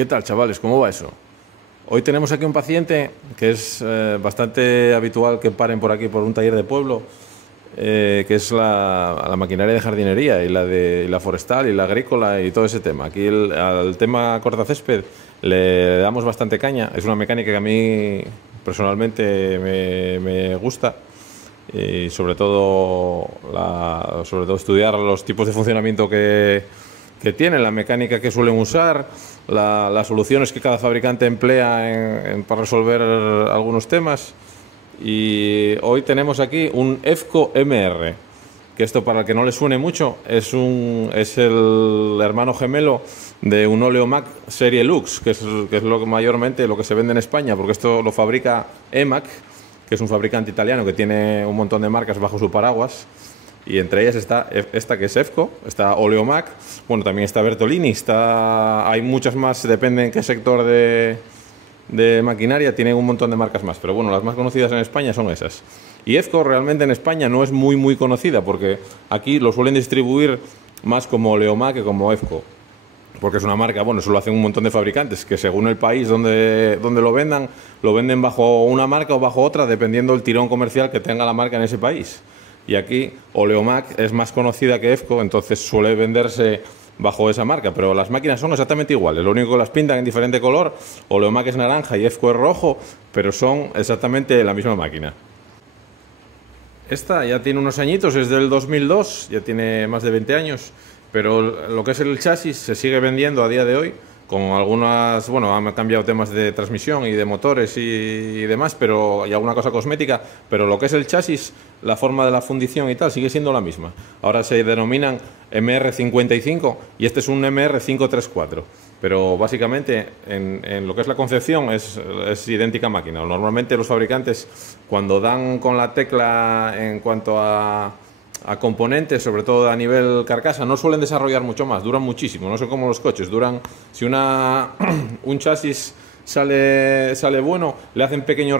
¿Qué tal, chavales? ¿Cómo va eso? Hoy tenemos aquí un paciente que es bastante habitual que paren por aquí por un taller de pueblo, que es la maquinaria de jardinería y la forestal y la agrícola y todo ese tema. Aquí al tema cortacésped le damos bastante caña. Es una mecánica que a mí personalmente me gusta, y sobre todo estudiar los tipos de funcionamiento que tienen, la mecánica que suelen usar, las soluciones que cada fabricante emplea para resolver algunos temas. Y hoy tenemos aquí un EFCO MR, que esto, para el que no le suene mucho, es el hermano gemelo de un Oleomac serie Lux, que es mayormente lo que se vende en España, porque esto lo fabrica EMAC, que es un fabricante italiano que tiene un montón de marcas bajo su paraguas. Y entre ellas está esta, que es EFCO, está Oleomac, bueno, también está Bertolini, hay muchas más, depende en qué sector de maquinaria, tienen un montón de marcas más, pero bueno, las más conocidas en España son esas. Y EFCO realmente en España no es muy conocida, porque aquí lo suelen distribuir más como Oleomac que como EFCO, porque es una marca, bueno, eso lo hacen un montón de fabricantes, que según el país donde lo venden bajo una marca o bajo otra, dependiendo del tirón comercial que tenga la marca en ese país. Y aquí Oleomac es más conocida que EFCO, entonces suele venderse bajo esa marca, pero las máquinas son exactamente iguales, lo único que las pintan en diferente color. Oleomac es naranja y EFCO es rojo, pero son exactamente la misma máquina. Esta ya tiene unos añitos, es del 2002, ya tiene más de 20 años, pero lo que es el chasis se sigue vendiendo a día de hoy, con algunas, bueno, han cambiado temas de transmisión y de motores y demás, y alguna cosa cosmética, pero lo que es el chasis, la forma de la fundición y tal, sigue siendo la misma. Ahora se denominan MR55 y este es un MR534, pero básicamente en lo que es la concepción es idéntica máquina. Normalmente los fabricantes, cuando dan con la tecla en cuanto a componentes, sobre todo a nivel carcasa, no suelen desarrollar mucho más, duran muchísimo, no son como los coches, si un chasis sale bueno, le hacen pequeñas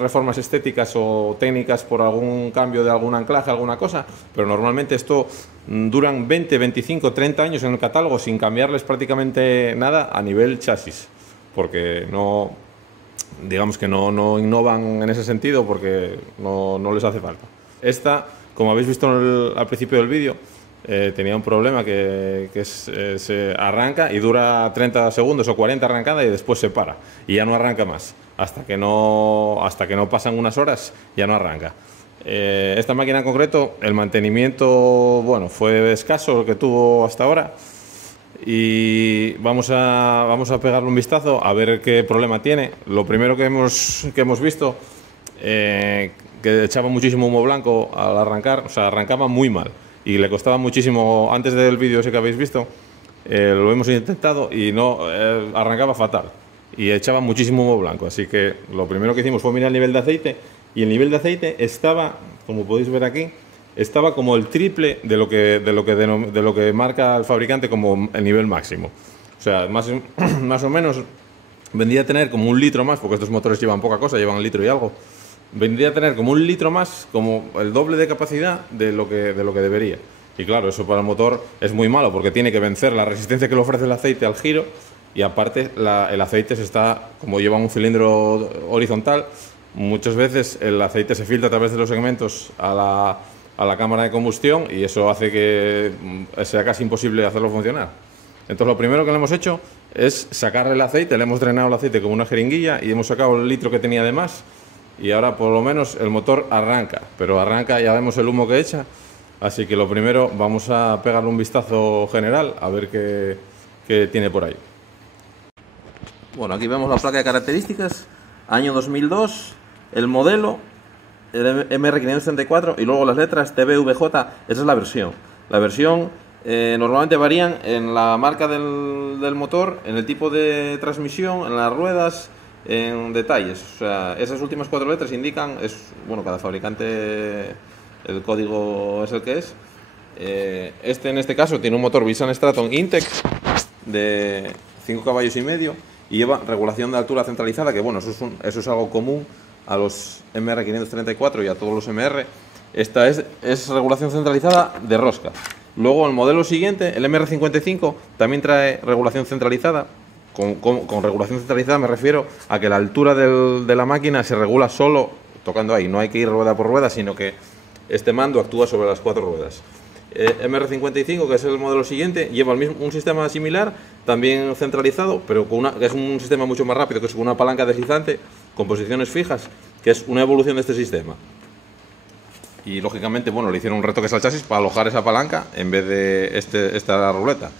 reformas estéticas o técnicas por algún cambio de algún anclaje, alguna cosa, pero normalmente esto duran 20, 25, 30 años en el catálogo sin cambiarles prácticamente nada a nivel chasis, porque digamos que no innovan en ese sentido, porque no les hace falta. Esta, como habéis visto al principio del vídeo, tenía un problema que se arranca y dura 30 segundos o 40 arrancada y después se para y ya no arranca más. Hasta que no pasan unas horas ya no arranca. Esta máquina en concreto, el mantenimiento, bueno, fue escaso lo que tuvo hasta ahora, y vamos a pegarle un vistazo a ver qué problema tiene. Lo primero que hemos visto, que echaba muchísimo humo blanco al arrancar, o sea, arrancaba muy mal y le costaba muchísimo. Antes del vídeo ese que habéis visto, lo hemos intentado y arrancaba fatal y echaba muchísimo humo blanco, así que lo primero que hicimos fue mirar el nivel de aceite, y el nivel de aceite estaba, como podéis ver aquí, estaba como el triple de lo que marca el fabricante como el nivel máximo. O sea, más o menos vendría a tener como 1 litro más, porque estos motores llevan poca cosa, llevan 1 litro y algo. Vendría a tener como 1 litro más, como el doble de capacidad de lo que debería. Y claro, eso para el motor es muy malo, porque tiene que vencer la resistencia que le ofrece el aceite al giro, y aparte el aceite como lleva un cilindro horizontal, muchas veces el aceite se filtra a través de los segmentos a la cámara de combustión, y eso hace que sea casi imposible hacerlo funcionar. Entonces lo primero que le hemos hecho es sacarle el aceite, le hemos drenado el aceite con una jeringuilla y hemos sacado el litro que tenía de más. Y ahora por lo menos el motor arranca, pero arranca, ya vemos el humo que echa, así que lo primero vamos a pegarle un vistazo general a ver qué tiene por ahí. Bueno, aquí vemos la placa de características, año 2002, el modelo, el MR534, y luego las letras TBVJ, esa es la versión. La versión normalmente varían en la marca del motor, en el tipo de transmisión, en las ruedas, en detalles. O sea, esas últimas 4 letras indican, bueno, cada fabricante, el código es el que es. En este caso tiene un motor Visan Straton Intec de 5,5 caballos y lleva regulación de altura centralizada, que bueno, eso es algo común a los MR534 y a todos los MR. Esta es regulación centralizada de rosca. Luego el modelo siguiente, el MR55, también trae regulación centralizada, Con regulación centralizada me refiero a que la altura de la máquina se regula solo tocando ahí. No hay que ir rueda por rueda, sino que este mando actúa sobre las 4 ruedas. MR55, que es el modelo siguiente, lleva un sistema similar, también centralizado, pero que es un sistema mucho más rápido, que es con una palanca deslizante con posiciones fijas, que es una evolución de este sistema. Y lógicamente, bueno, le hicieron un retoque al chasis para alojar esa palanca en vez de esta ruleta.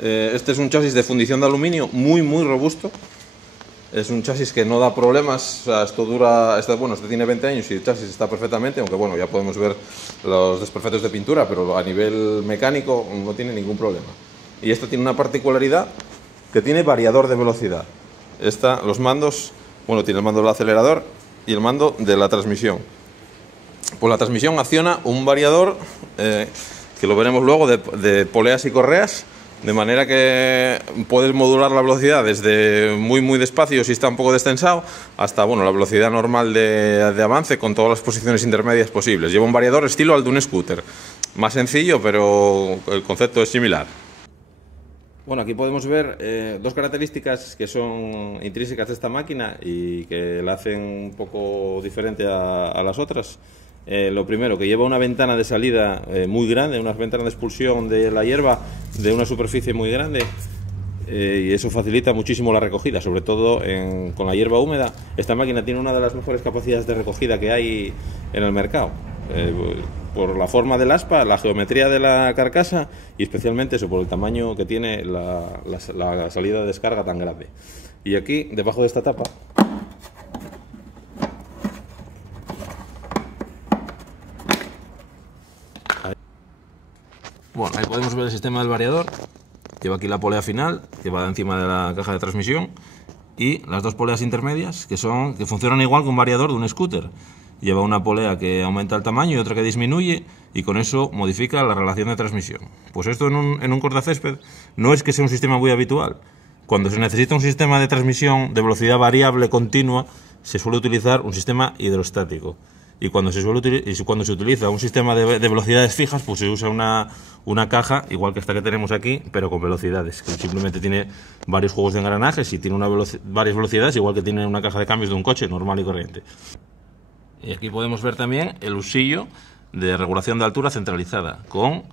Este es un chasis de fundición de aluminio muy robusto. Es un chasis que no da problemas, o sea, este tiene 20 años y el chasis está perfectamente, aunque bueno, ya podemos ver los desperfectos de pintura, pero a nivel mecánico no tiene ningún problema. Y esto tiene una particularidad, que tiene variador de velocidad. Los mandos, bueno, tiene el mando del acelerador y el mando de la transmisión. Pues la transmisión acciona un variador, que lo veremos luego, de poleas y correas, de manera que puedes modular la velocidad desde muy despacio si está un poco destensado hasta bueno, la velocidad normal de avance con todas las posiciones intermedias posibles. Lleva un variador estilo al de un scooter, más sencillo, pero el concepto es similar. Bueno, aquí podemos ver dos características que son intrínsecas de esta máquina y que la hacen un poco diferente a las otras. Lo primero, que lleva una ventana de salida muy grande, una ventana de expulsión de la hierba de una superficie muy grande, y eso facilita muchísimo la recogida, sobre todo con la hierba húmeda. Esta máquina tiene una de las mejores capacidades de recogida que hay en el mercado, por la forma del aspa, la geometría de la carcasa y especialmente eso, por el tamaño que tiene la salida de descarga tan grande. Y aquí, debajo de esta tapa, bueno, ahí podemos ver el sistema del variador. Lleva aquí la polea final, que va encima de la caja de transmisión, y las dos poleas intermedias, que funcionan igual que un variador de un scooter. Lleva una polea que aumenta el tamaño y otra que disminuye, y con eso modifica la relación de transmisión. Pues esto en un cortacésped no es que sea un sistema muy habitual. Cuando se necesita un sistema de transmisión de velocidad variable continua, se suele utilizar un sistema hidrostático. Y cuando se utiliza un sistema de velocidades fijas, pues se usa una caja, igual que esta que tenemos aquí, pero con velocidades, que simplemente tiene varios juegos de engranajes y tiene varias velocidades, igual que tiene una caja de cambios de un coche normal y corriente. Y aquí podemos ver también el usillo de regulación de altura centralizada, con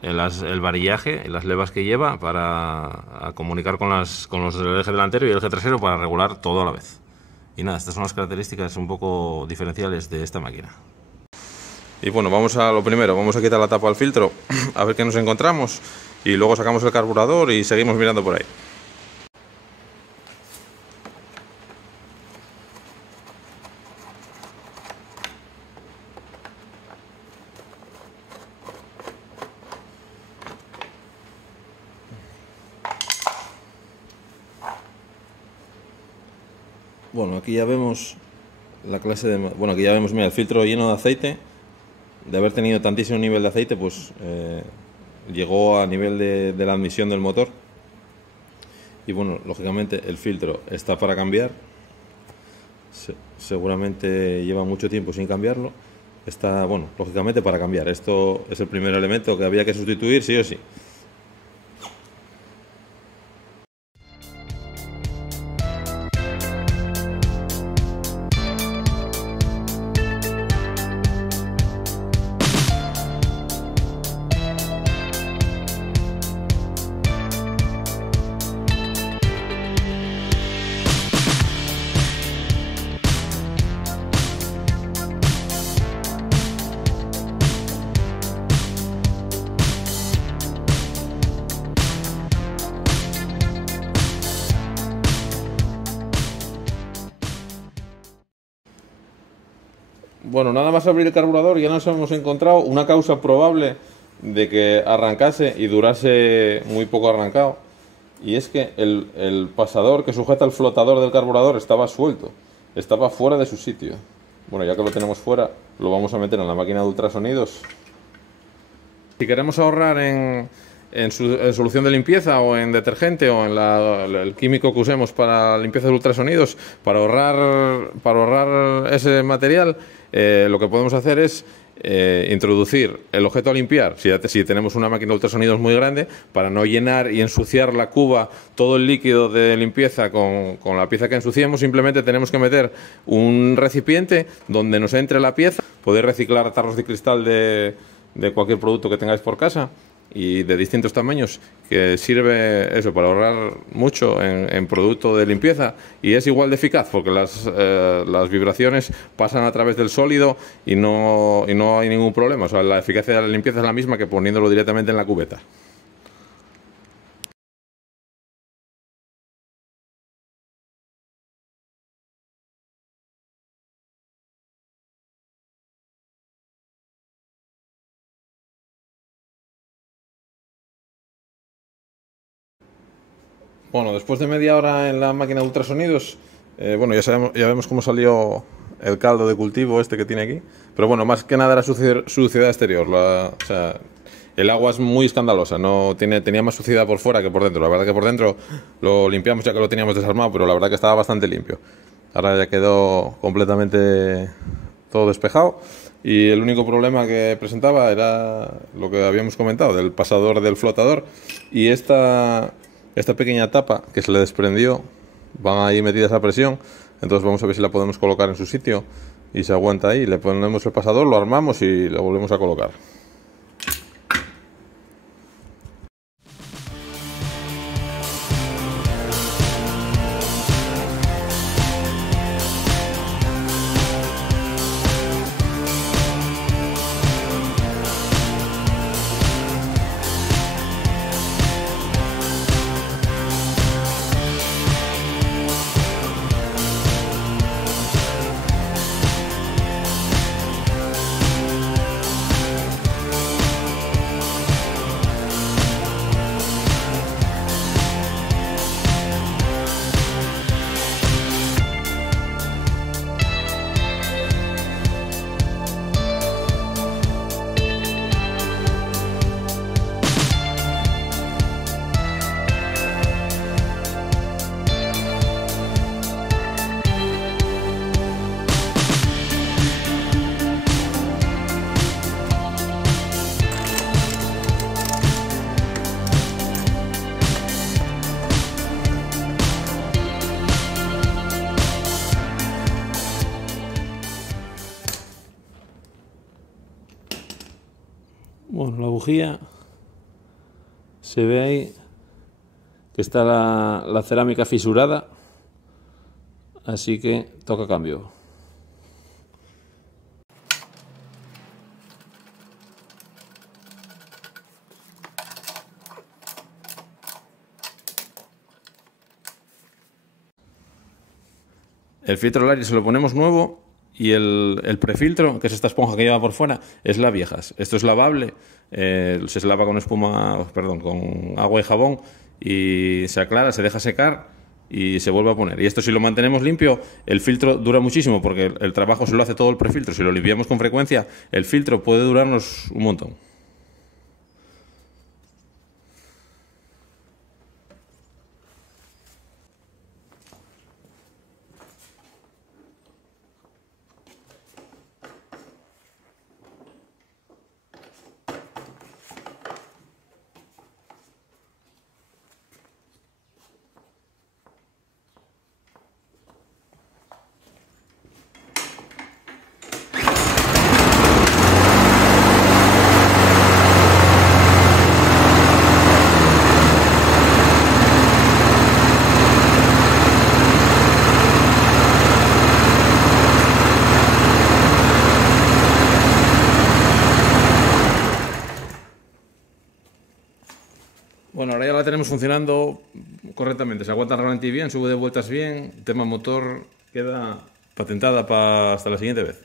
el varillaje y las levas que lleva para comunicar con los del eje delantero y el eje trasero para regular todo a la vez. Y nada, estas son las características un poco diferenciales de esta máquina. Y bueno, vamos a lo primero, vamos a quitar la tapa al filtro, a ver qué nos encontramos, y luego sacamos el carburador y seguimos mirando por ahí. Bueno, aquí ya vemos la clase de... Bueno, aquí ya vemos, mira, el filtro lleno de aceite. De haber tenido tantísimo nivel de aceite, pues llegó a nivel de la admisión del motor. Y bueno, lógicamente el filtro está para cambiar. Seguramente lleva mucho tiempo sin cambiarlo. Está, bueno, lógicamente para cambiar. Esto es el primer elemento que había que sustituir sí o sí. Bueno, nada más abrir el carburador ya nos hemos encontrado una causa probable de que arrancase y durase muy poco arrancado. Y es que el pasador que sujeta el flotador del carburador estaba suelto, estaba fuera de su sitio. Bueno, ya que lo tenemos fuera, lo vamos a meter en la máquina de ultrasonidos. Si queremos ahorrar en solución de limpieza o en detergente o en el químico que usemos para limpieza de ultrasonidos, para ahorrar ese material, lo que podemos hacer es introducir el objeto a limpiar, si tenemos una máquina de ultrasonidos muy grande, para no llenar y ensuciar la cuba, todo el líquido de limpieza con la pieza que ensuciemos. Simplemente tenemos que meter un recipiente donde nos entre la pieza. Podéis reciclar tarros de cristal de cualquier producto que tengáis por casa y de distintos tamaños, que sirve eso para ahorrar mucho en producto de limpieza, y es igual de eficaz porque las vibraciones pasan a través del sólido y no hay ningún problema. O sea, la eficacia de la limpieza es la misma que poniéndolo directamente en la cubeta. Bueno, después de media hora en la máquina de ultrasonidos, bueno, ya vemos cómo salió el caldo de cultivo este que tiene aquí. Pero bueno, más que nada era suciedad exterior. O sea, el agua es muy escandalosa, tenía más suciedad por fuera que por dentro. La verdad que por dentro lo limpiamos ya que lo teníamos desarmado, pero la verdad que estaba bastante limpio. Ahora ya quedó completamente todo despejado. Y el único problema que presentaba era lo que habíamos comentado, del pasador del flotador. Y esta pequeña tapa que se le desprendió, van ahí metidas a presión. Entonces vamos a ver si la podemos colocar en su sitio y se aguanta ahí. Le ponemos el pasador, lo armamos y lo volvemos a colocar. Bueno, la bujía se ve ahí que está la cerámica fisurada, así que toca cambio. El filtro Lary se lo ponemos nuevo. Y el prefiltro, que es esta esponja que lleva por fuera, es la vieja. Esto es lavable, se lava con con agua y jabón, y se aclara, se deja secar y se vuelve a poner. Y esto, si lo mantenemos limpio, el filtro dura muchísimo, porque el trabajo se lo hace todo el prefiltro. Si lo limpiamos con frecuencia, el filtro puede durarnos un montón. Bueno, ahora ya la tenemos funcionando correctamente. Se aguanta el ralentí bien, sube de vueltas bien. El tema motor queda patentada hasta la siguiente vez.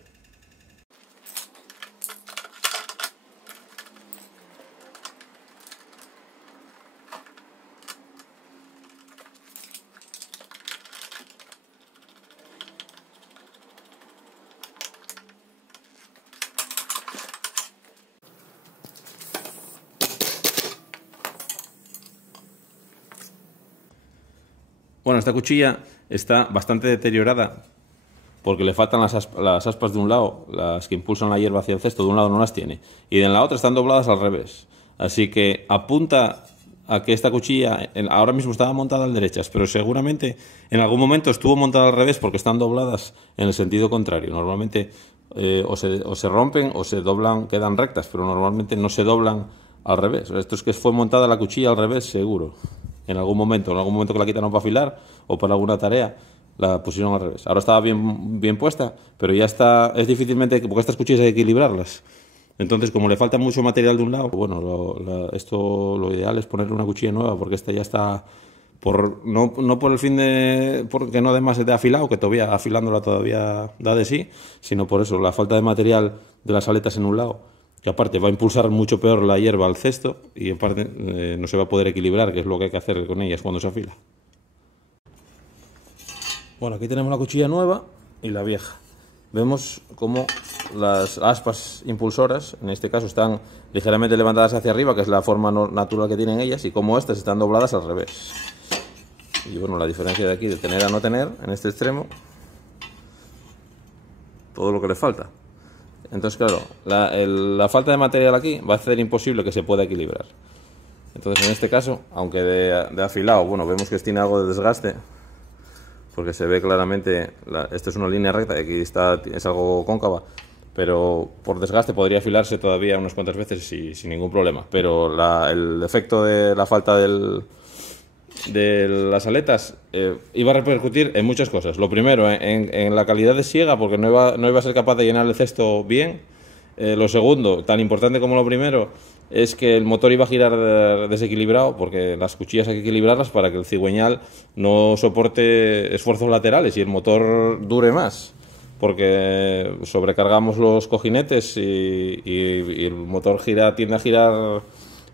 Bueno, esta cuchilla está bastante deteriorada porque le faltan las aspas de un lado, las que impulsan la hierba hacia el cesto, de un lado no las tiene, y en la otra están dobladas al revés. Así que apunta a que esta cuchilla ahora mismo estaba montada al derechas, pero seguramente en algún momento estuvo montada al revés porque están dobladas en el sentido contrario. Normalmente o se rompen o se doblan, quedan rectas, pero normalmente no se doblan al revés. Esto es que fue montada la cuchilla al revés seguro. En algún momento que la quitaron para afilar o para alguna tarea, la pusieron al revés. Ahora estaba bien puesta, pero ya está, es difícilmente, porque estas cuchillas hay que equilibrarlas. Entonces, como le falta mucho material de un lado, bueno, lo ideal es ponerle una cuchilla nueva, porque esta ya está, no por el fin de, porque no dé más de afilado, que todavía afilándola todavía da de sí, sino por eso, la falta de material de las aletas en un lado, que aparte va a impulsar mucho peor la hierba al cesto y aparte no se va a poder equilibrar, que es lo que hay que hacer con ellas cuando se afila. Bueno, aquí tenemos la cuchilla nueva y la vieja. Vemos cómo las aspas impulsoras, en este caso, están ligeramente levantadas hacia arriba, que es la forma natural que tienen ellas, y cómo estas están dobladas al revés. Y bueno, la diferencia de aquí, de tener a no tener, en este extremo, todo lo que le falta. Entonces, claro, la falta de material aquí va a hacer imposible que se pueda equilibrar. Entonces, en este caso, aunque de afilado, bueno, vemos que tiene algo de desgaste, porque se ve claramente, esta es una línea recta y aquí es algo cóncava, pero por desgaste podría afilarse todavía unas cuantas veces sin ningún problema. Pero el efecto de la falta de las aletas iba a repercutir en muchas cosas. Lo primero, en la calidad de siega, porque no iba a ser capaz de llenar el cesto bien. Lo segundo, tan importante como lo primero, es que el motor iba a girar desequilibrado, porque las cuchillas hay que equilibrarlas para que el cigüeñal no soporte esfuerzos laterales y el motor dure más, porque sobrecargamos los cojinetes y el motor tiende a girar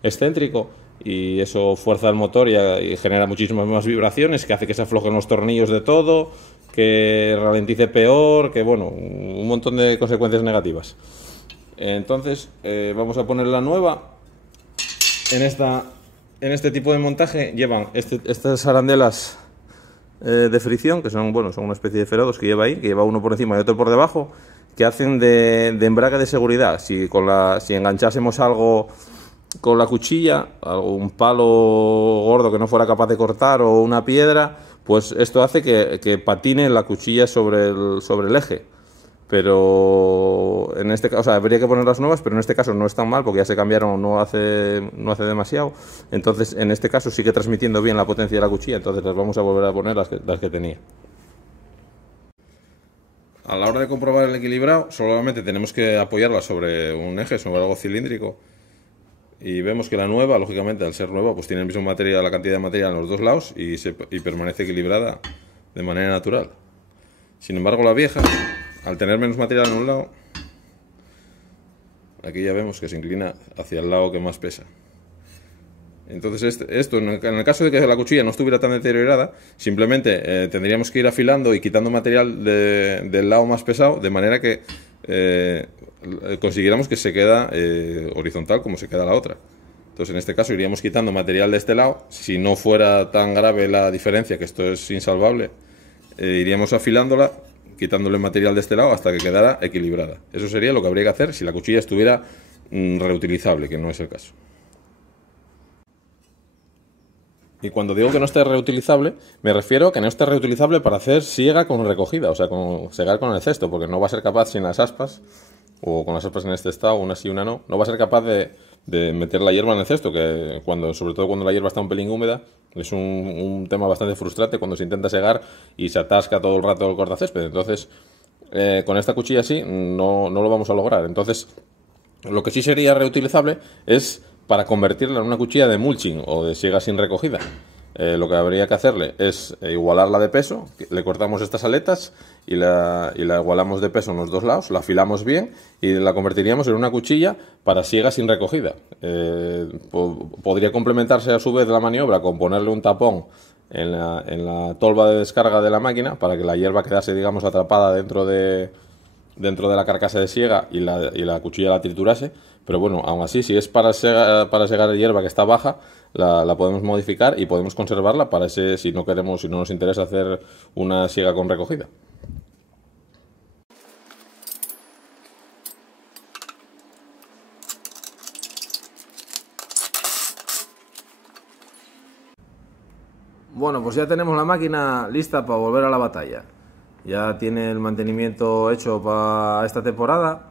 excéntrico, y eso fuerza el motor y genera muchísimas más vibraciones, que hace que se aflojen los tornillos de todo, que ralentice peor, que bueno, un montón de consecuencias negativas. Entonces vamos a poner la nueva. En este tipo de montaje llevan estas arandelas de fricción, que son una especie de ferodos que lleva ahí, que lleva uno por encima y otro por debajo, que hacen de embrague de seguridad. Si enganchásemos algo con la cuchilla, un palo gordo que no fuera capaz de cortar o una piedra, pues esto hace que patine la cuchilla sobre el eje. Pero en este caso, habría que poner las nuevas, pero en este caso no es tan mal porque ya se cambiaron, no hace demasiado. Entonces, en este caso sigue transmitiendo bien la potencia de la cuchilla, entonces las vamos a volver a poner las que tenía. A la hora de comprobar el equilibrado, solamente tenemos que apoyarla sobre un eje, sobre algo cilíndrico. Y vemos que la nueva, lógicamente, al ser nueva, pues tiene el mismo material, la cantidad de material en los dos lados y permanece equilibrada de manera natural. Sin embargo, la vieja, al tener menos material en un lado, aquí ya vemos que se inclina hacia el lado que más pesa. Entonces esto en el caso de que la cuchilla no estuviera tan deteriorada, simplemente tendríamos que ir afilando y quitando material del lado más pesado, de manera que consiguiéramos que se queda horizontal como se queda la otra. Entonces en este caso iríamos quitando material de este lado. Si no fuera tan grave la diferencia, que esto es insalvable, iríamos afilándola, quitándole material de este lado hasta que quedara equilibrada. Eso sería lo que habría que hacer si la cuchilla estuviera reutilizable, que no es el caso. Y cuando digo que no esté reutilizable, me refiero a que no esté reutilizable para hacer siega con recogida, o sea, segar con el cesto, porque no va a ser capaz sin las aspas, o con las aspas en este estado, una sí, una no va a ser capaz de meter la hierba en el cesto, que sobre todo cuando la hierba está un pelín húmeda, es un tema bastante frustrante cuando se intenta segar y se atasca todo el rato el cortacésped. Entonces, con esta cuchilla así no lo vamos a lograr. Entonces, lo que sí sería reutilizable es para convertirla en una cuchilla de mulching o de siega sin recogida. Lo que habría que hacerle es igualarla de peso. Le cortamos estas aletas y la igualamos de peso en los dos lados, la afilamos bien y la convertiríamos en una cuchilla para siega sin recogida. Podría complementarse a su vez la maniobra con ponerle un tapón en la tolva de descarga de la máquina para que la hierba quedase, digamos, atrapada dentro de la carcasa de siega y la cuchilla la triturase. Pero bueno, aún así, si es para segar hierba que está baja, la podemos modificar y podemos conservarla para si no nos interesa hacer una siega con recogida. Bueno, pues ya tenemos la máquina lista para volver a la batalla. Ya tiene el mantenimiento hecho para esta temporada.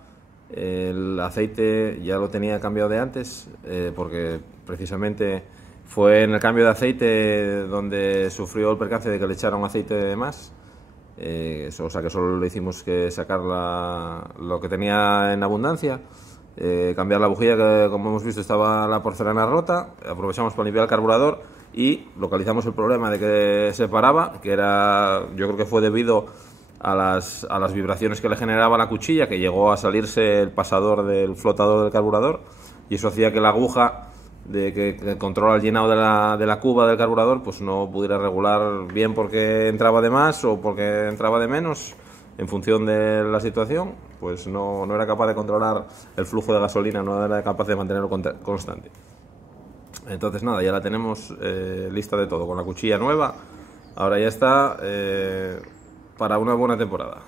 El aceite ya lo tenía cambiado de antes, porque precisamente fue en el cambio de aceite donde sufrió el percance de que le echaron aceite de más. O sea que solo le hicimos que sacar lo que tenía en abundancia, cambiar la bujía, que como hemos visto estaba la porcelana rota, aprovechamos para limpiar el carburador y localizamos el problema de que se paraba, que era, yo creo que fue debido a las vibraciones que le generaba la cuchilla, que llegó a salirse el pasador del flotador del carburador, y eso hacía que la aguja que controla el llenado de la cuba del carburador pues no pudiera regular bien porque entraba de más o porque entraba de menos en función de la situación, pues no era capaz de controlar el flujo de gasolina, no era capaz de mantenerlo constante. Entonces nada, ya la tenemos lista de todo, con la cuchilla nueva. Ahora ya está para una buena temporada.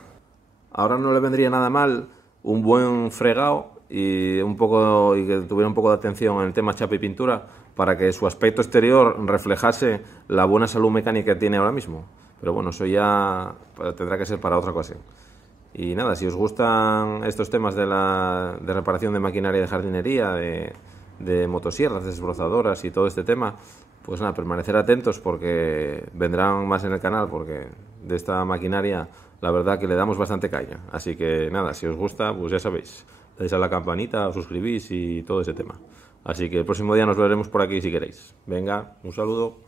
Ahora no le vendría nada mal un buen fregado y que tuviera un poco de atención en el tema chapa y pintura, para que su aspecto exterior reflejase la buena salud mecánica que tiene ahora mismo. Pero bueno, eso ya tendrá que ser para otra ocasión. Y nada, si os gustan estos temas de reparación de maquinaria de jardinería, de motosierras, desbrozadoras y todo este tema, pues nada, permanecer atentos porque vendrán más en el canal, porque de esta maquinaria la verdad que le damos bastante caña. Así que nada, si os gusta, pues ya sabéis, dais a la campanita, os suscribís y todo ese tema. Así que el próximo día nos veremos por aquí si queréis. Venga, un saludo.